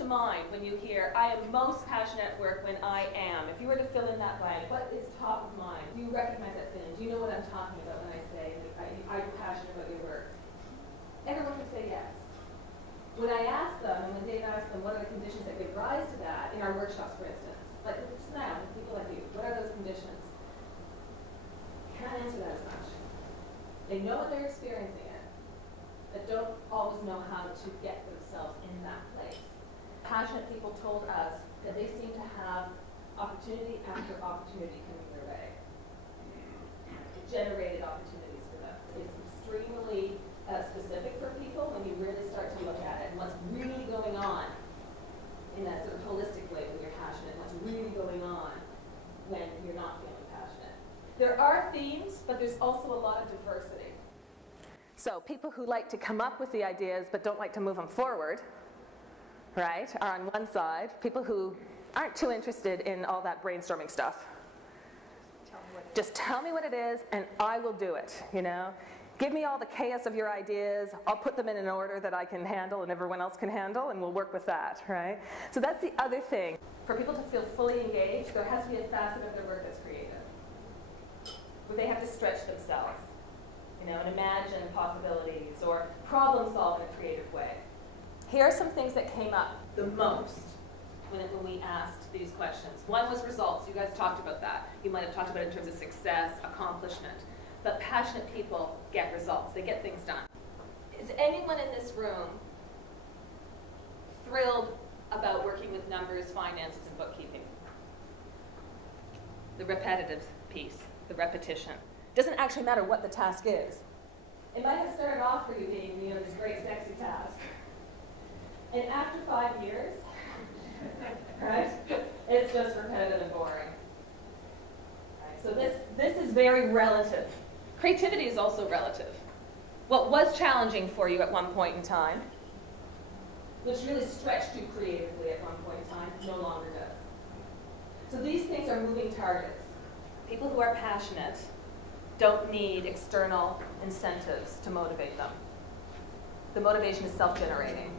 to mind when you hear, I am most passionate at work when I am? If you were to fill in that blank, what is top of mind? Do you recognize that feeling? Do you know what I'm talking about when I say, are you passionate about your work? Everyone can say yes. When I ask them, and when Dave asks them, what are the conditions that give rise to that, in our workshops, for instance, like just now, people like you, what are those conditions? Can't answer that as much. They know what they're experiencing it, but don't always know how to get themselves in that place. Passionate people told us that they seem to have opportunity after opportunity coming their way. It generated opportunities for them. It's extremely specific for people when you really start to look at it and what's really going on in that sort of holistic way when you're passionate, what's really going on when you're not feeling passionate. There are themes, but there's also a lot of diversity. So people who like to come up with the ideas but don't like to move them forward, right, are on one side. People who aren't too interested in all that brainstorming stuff. Just tell me what it is and I will do it, you know. Give me all the chaos of your ideas, I'll put them in an order that I can handle and everyone else can handle, and we'll work with that, right? So that's the other thing. For people to feel fully engaged, there has to be a facet of their work that's creative, where they have to stretch themselves, you know, and imagine possibilities or problem solve in a creative way. Here are some things that came up the most when we asked these questions. One was results. You guys talked about that. You might have talked about it in terms of success, accomplishment. But passionate people get results. They get things done. Is anyone in this room thrilled about working with numbers, finances, and bookkeeping? The repetitive piece, the repetition. It doesn't actually matter what the task is. It might have started off for you being, you know, this great sexy task. And after 5 years, right, it's just repetitive and boring. Right, so this is very relative. Creativity is also relative. What was challenging for you at one point in time, which really stretched you creatively at one point in time, no longer does. So these things are moving targets. People who are passionate don't need external incentives to motivate them. The motivation is self-generating.